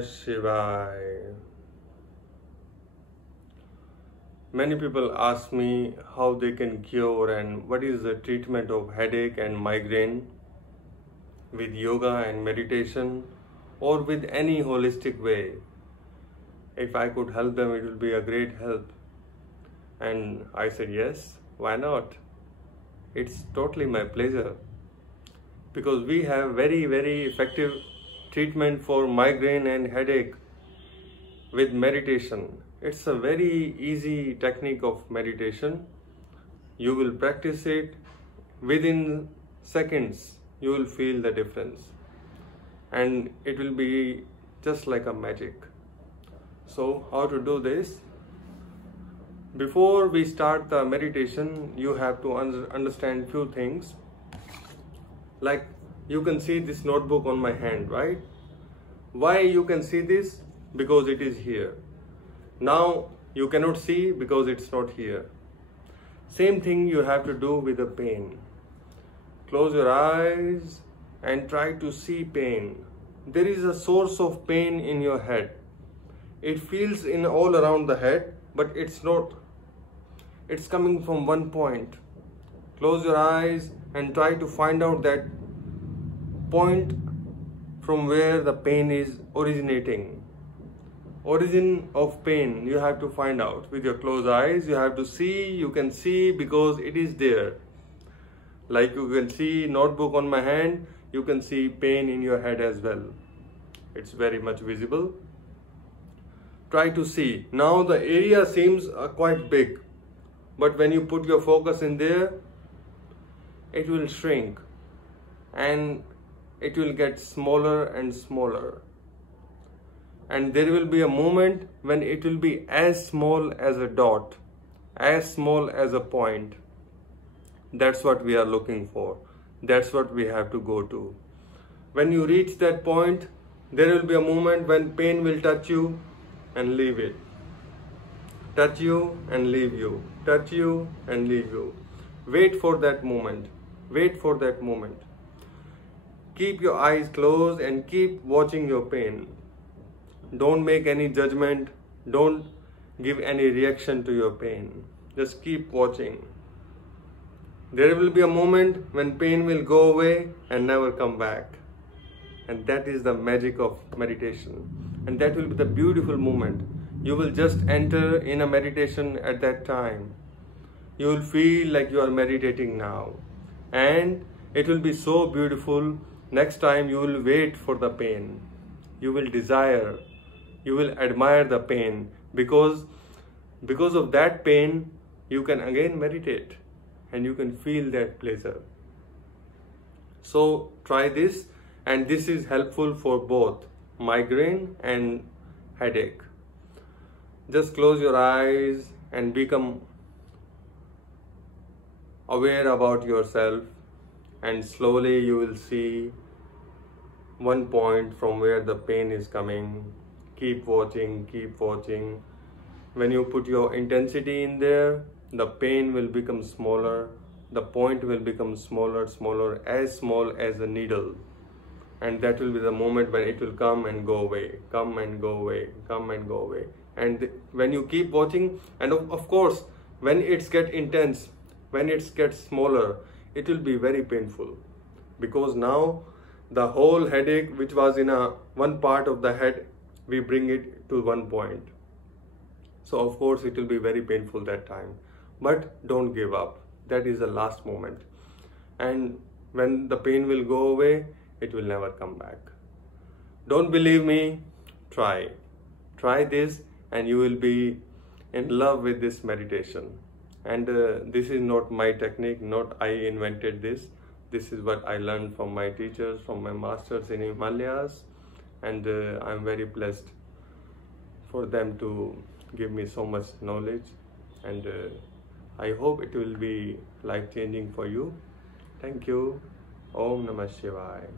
Namah Shivaya. Many people ask me how they can cure and what is the treatment of headache and migraine with yoga and meditation or with any holistic way. If I could help them, it will be a great help. And I said, yes, why not? It's totally my pleasure. Because we have very, very effective treatment for migraine and headache with meditation. It's a very easy technique of meditation. You will practice it within seconds. You will feel the difference. And it will be just like a magic. So how to do this? Before we start the meditation, you have to understand few things. Like you can see this notebook on my hand, right? Why you can see this? Because it is here. Now you cannot see because it's not here. Same thing you have to do with the pain. Close your eyes and try to see pain. There is a source of pain in your head. It feels in all around the head, but it's not. It's coming from one point. Close your eyes and try to find out that point from where the pain is originating. Origin of pain you have to find out. With your closed eyes you have to see, you can see because it is there. Like you can see notebook on my hand, you can see pain in your head as well. It's very much visible. Try to see. Now the area seems quite big. But when you put your focus in there, it will shrink and it will get smaller and smaller. And there will be a moment when it will be as small as a dot, as small as a point. That's what we are looking for. That's what we have to go to. When you reach that point, there will be a moment when pain will touch you and leave it. Touch you and leave you. Touch you and leave you. Wait for that moment. Wait for that moment. Keep your eyes closed and keep watching your pain. Don't make any judgment. Don't give any reaction to your pain. Just keep watching. There will be a moment when pain will go away and never come back. And that is the magic of meditation. And that will be the beautiful moment. You will just enter in a meditation at that time. You will feel like you are meditating now. And it will be so beautiful. Next time you will wait for the pain. You will desire. You will admire the pain. Because of that pain, you can again meditate. And you can feel that pleasure. So try this. And this is helpful for both migraine and headache. Just close your eyes and become aware about yourself, and slowly you will see one point from where the pain is coming. Keep watching, keep watching. When you put your intensity in there, the pain will become smaller, the point will become smaller, smaller, as small as a needle. And that will be the moment when it will come and go away, come and go away, come and go away. And when you keep watching, and of course, when it gets intense, when it gets smaller, it will be very painful. Because now the whole headache which was in one part of the head, we bring it to one point. So of course it will be very painful that time. But don't give up. That is the last moment. And when the pain will go away, it will never come back. Don't believe me? Try. Try this and you will be in love with this meditation. And this is not my technique, not I invented this. This is what I learned from my teachers, from my masters in Himalayas. And I'm very blessed for them to give me so much knowledge. And I hope it will be life-changing for you. Thank you. Om Namah Shivaya.